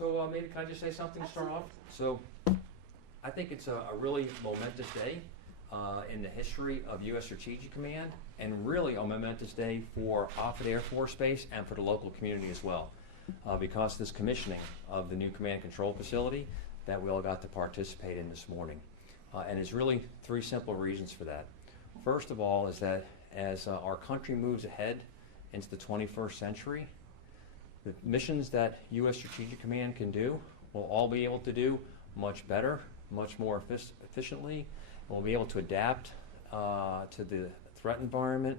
So maybe can I just say something to start off? So I think it's a really momentous day in the history of U.S. Strategic Command, and really a momentous day for Offutt Air Force Base and for the local community as well, because of this commissioning of the new command and control facility that we all got to participate in this morning. And there's really three simple reasons for that. First of all is that as our country moves ahead into the 21st century, the missions that U.S. Strategic Command can do, we'll all be able to do much better, much more efficiently. We'll be able to adapt to the threat environment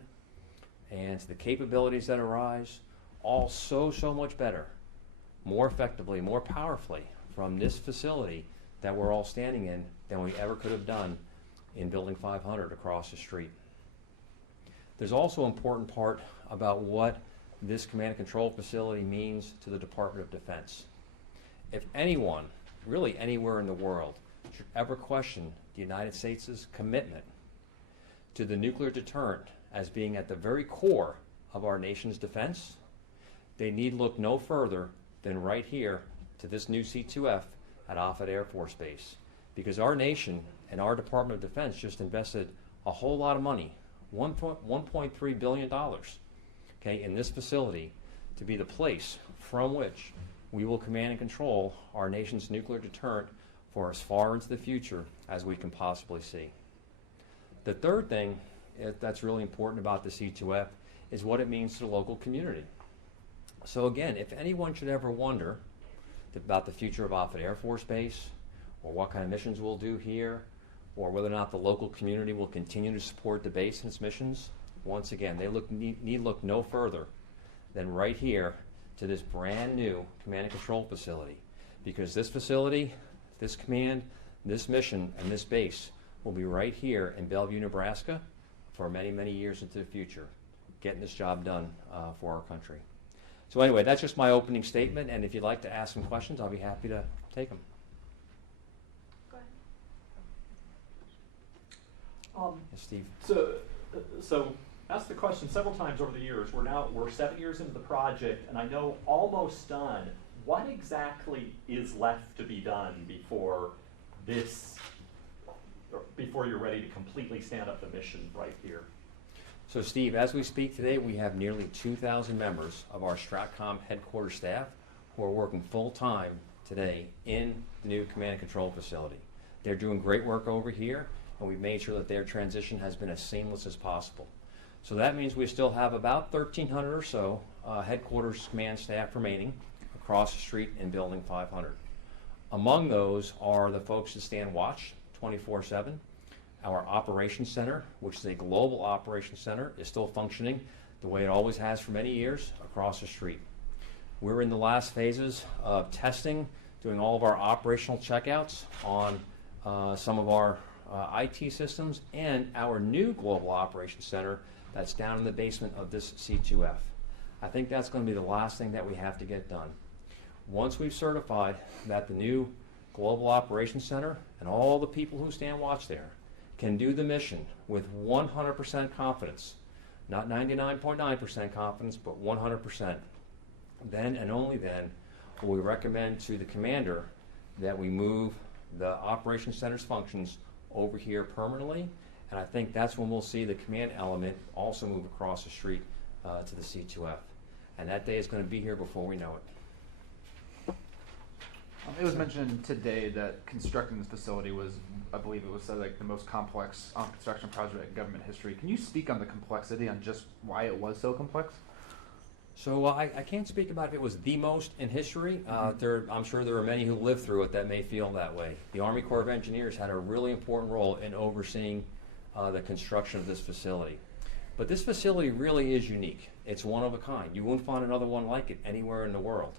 and to the capabilities that arise, all so much better, more effectively, more powerfully from this facility that we're all standing in than we ever could have done in Building 500 across the street. There's also an important part about what this command and control facility means to the Department of Defense. If anyone, really anywhere in the world, should ever question the United States' commitment to the nuclear deterrent as being at the very core of our nation's defense, they need look no further than right here to this new C2F at Offutt Air Force Base. Because our nation and our Department of Defense just invested a whole lot of money, $1.3 billion, okay, in this facility to be the place from which we will command and control our nation's nuclear deterrent for as far into the future as we can possibly see. The third thing that's really important about the C2F is what it means to the local community. So again, if anyone should ever wonder about the future of Offutt Air Force Base, or what kind of missions we'll do here, or whether or not the local community will continue to support the base and its missions, once again, they need look no further than right here to this brand new command and control facility. Because this facility, this command, this mission, and this base will be right here in Bellevue, Nebraska for many years into the future, getting this job done for our country. So anyway, that's just my opening statement, and if you'd like to ask some questions, I'll be happy to take them. Go ahead. Yes, Steve. So asked the question several times over the years. We're 7 years into the project, and I know almost done. What exactly is left to be done before you're ready to completely stand up the mission right here? So Steve, as we speak today, we have nearly 2,000 members of our STRATCOM headquarters staff who are working full-time today in the new command and control facility. They're doing great work over here, and we've made sure that their transition has been as seamless as possible. So that means we still have about 1,300 or so headquarters command staff remaining across the street in Building 500. Among those are the folks that stand watch 24/7. Our operations center, which is a global operations center, is still functioning the way it always has for many years across the street. We're in the last phases of testing, doing all of our operational checkouts on some of our IT systems and our new global operations center that's down in the basement of this C2F. I think that's going to be the last thing that we have to get done. Once we've certified that the new global operations center and all the people who stand watch there can do the mission with 100% confidence, not 99.9% confidence, but 100%, then and only then will we recommend to the commander that we move the operations center's functions over here permanently, and I think that's when we'll see the command element also move across the street to the C2F. And that day is going to be here before we know it. It was mentioned today that constructing this facility was, I believe it was said, like the most complex construction project in government history. Can you speak on the complexity, on just why it was so complex? So I can't speak about if it was the most in history. I'm sure there are many who lived through it that may feel that way. The Army Corps of Engineers had a really important role in overseeing the construction of this facility. But this facility really is unique. It's one of a kind. You won't find another one like it anywhere in the world.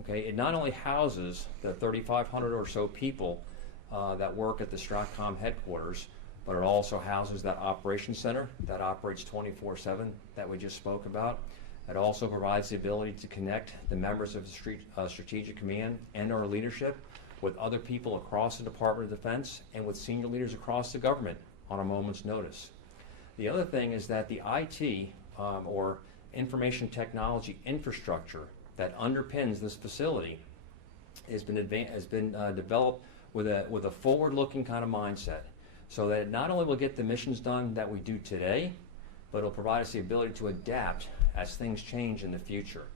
Okay, it not only houses the 3,500 or so people that work at the STRATCOM headquarters, but it also houses that operations center that operates 24/7 that we just spoke about. It also provides the ability to connect the members of the Strategic Command and our leadership with other people across the Department of Defense and with senior leaders across the government on a moment's notice. The other thing is that the IT, or information technology infrastructure that underpins this facility has been developed with a forward-looking kind of mindset, so that it not only will get the missions done that we do today, but it'll provide us the ability to adapt as things change in the future.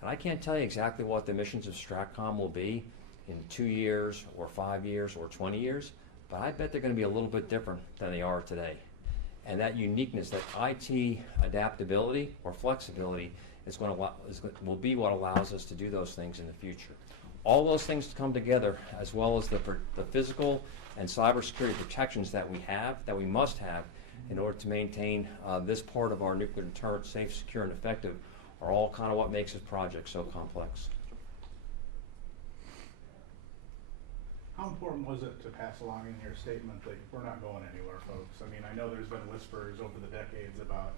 And I can't tell you exactly what the missions of STRATCOM will be in 2 years or 5 years or 20 years, but I bet they're going to be a little bit different than they are today. And that uniqueness, that IT adaptability or flexibility will be what allows us to do those things in the future. All those things come together, as well as the physical and cybersecurity protections that we must have in order to maintain this part of our nuclear deterrent safe, secure, and effective, are all kind of what makes this project so complex. How important was it to pass along in your statement that we're not going anywhere, folks? I mean, I know there's been whispers over the decades about,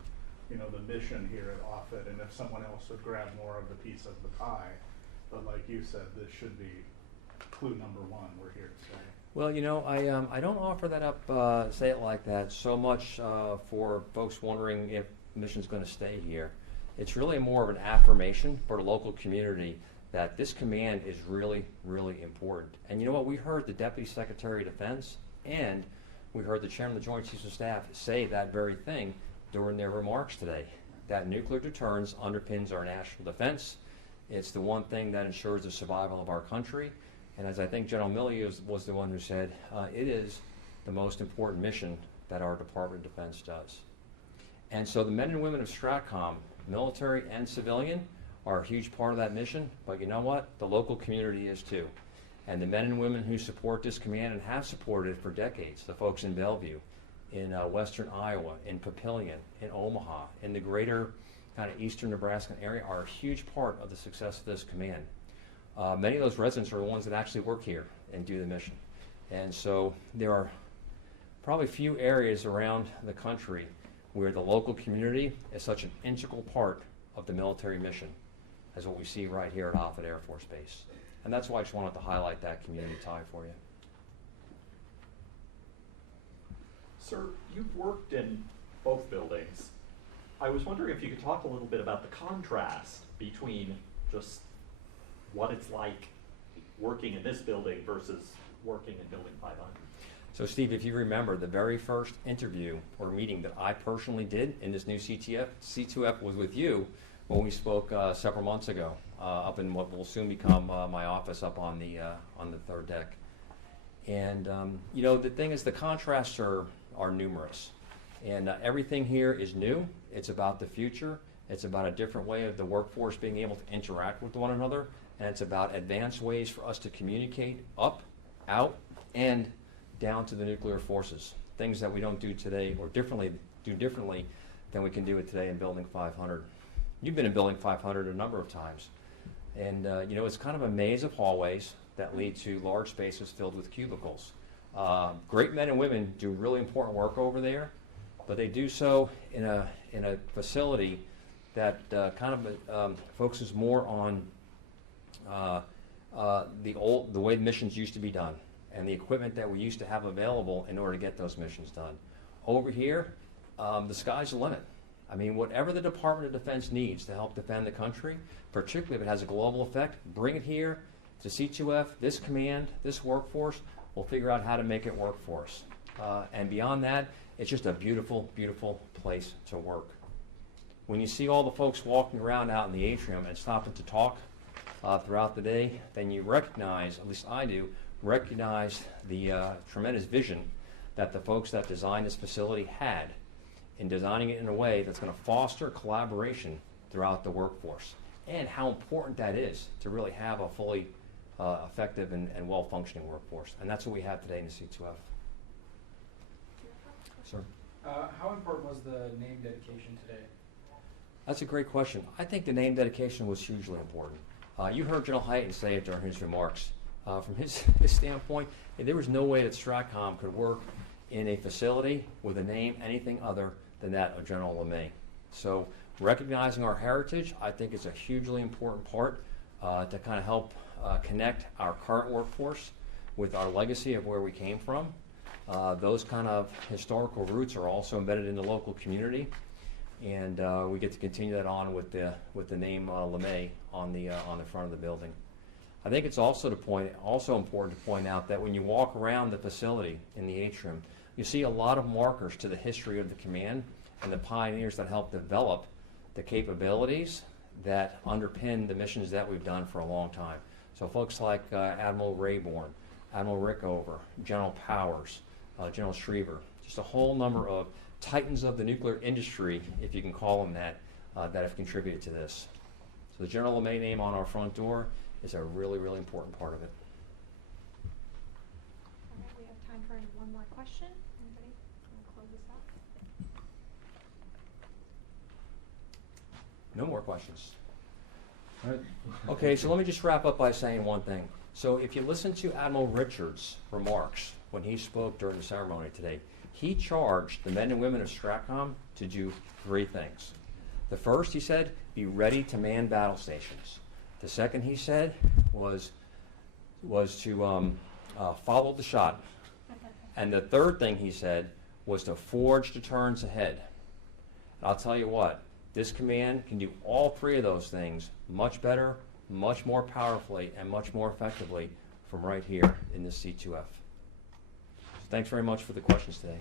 you know, the mission here at Offutt, and if someone else would grab more of the piece of the pie. But like you said, this should be clue number one. We're here to stay. Well, you know, I don't offer that up, say it like that, so much for folks wondering if the mission's going to stay here. It's really more of an affirmation for the local community that this command is really, really important. And you know what? We heard the Deputy Secretary of Defense and we heard the Chairman of the Joint Chiefs of Staff say that very thing during their remarks today, that nuclear deterrence underpins our national defense. It's the one thing that ensures the survival of our country. And as I think General Milley was the one who said, it is the most important mission that our Department of Defense does. And so the men and women of STRATCOM, military and civilian, are a huge part of that mission, but you know what? The local community is too. And the men and women who support this command and have supported it for decades, the folks in Bellevue, in western Iowa, in Papillion, in Omaha, in the greater kind of eastern Nebraska area, are a huge part of the success of this command. Many of those residents are the ones that actually work here and do the mission. And so there are probably few areas around the country where the local community is such an integral part of the military mission as what we see right here at Offutt Air Force Base. And that's why I just wanted to highlight that community tie for you. Sir, you've worked in both buildings. I was wondering if you could talk a little bit about the contrast between just what it's like working in this building versus working in Building 500. So Steve, if you remember, the very first interview or meeting that I personally did in this new C2F was with you when we spoke several months ago up in what will soon become my office up on the third deck. And you know, the thing is, the contrasts are numerous. And everything here is new. It's about the future. It's about a different way of the workforce being able to interact with one another. And it's about advanced ways for us to communicate up, out, and down to the nuclear forces. Things that we don't do today or do differently than we can do it today in Building 500. You've been in Building 500 a number of times. And you know, it's kind of a maze of hallways that lead to large spaces filled with cubicles. Great men and women do really important work over there, but they do so in a facility that kind of focuses more on the way the missions used to be done and the equipment that we used to have available in order to get those missions done. Over here, the sky's the limit. I mean, whatever the Department of Defense needs to help defend the country, particularly if it has a global effect, bring it here to C2F, this command, this workforce. We'll figure out how to make it work for us. And beyond that, it's just a beautiful, beautiful place to work. When you see all the folks walking around out in the atrium and stopping to talk throughout the day, then you recognize, at least I do, recognize the tremendous vision that the folks that designed this facility had in designing it in a way that's going to foster collaboration throughout the workforce, and how important that is to really have a fully effective and well-functioning workforce. And that's what we have today in the C2F. Sir? How important was the name dedication today? That's a great question. I think the name dedication was hugely important. You heard General Hyten say it during his remarks. From his standpoint, there was no way that STRATCOM could work in a facility with a name anything other than that of General LeMay. So recognizing our heritage, I think, is a hugely important part to kind of help connect our current workforce with our legacy of where we came from. Those kind of historical roots are also embedded in the local community, and we get to continue that on with the name LeMay on the front of the building. I think it's also important to point out that when you walk around the facility in the atrium, you see a lot of markers to the history of the command and the pioneers that helped develop the capabilities that underpin the missions that we've done for a long time. So folks like Admiral Rayborn, Admiral Rickover, General Powers, General Schriever, just a whole number of titans of the nuclear industry, if you can call them that, that have contributed to this. So the General LeMay name on our front door is a really, really important part of it. All right, we have time for one more question. Anybody want to close this out? No more questions. All right. Okay, so let me just wrap up by saying one thing. So if you listen to Admiral Richards' remarks when he spoke during the ceremony today, he charged the men and women of STRATCOM to do 3 things. The first, he said, be ready to man battle stations. The second, he said, was to follow the shot. And the third thing he said was to forge deterrence ahead. And I'll tell you what, this command can do all 3 of those things much better, much more powerfully, and much more effectively from right here in this C2F. So thanks very much for the questions today.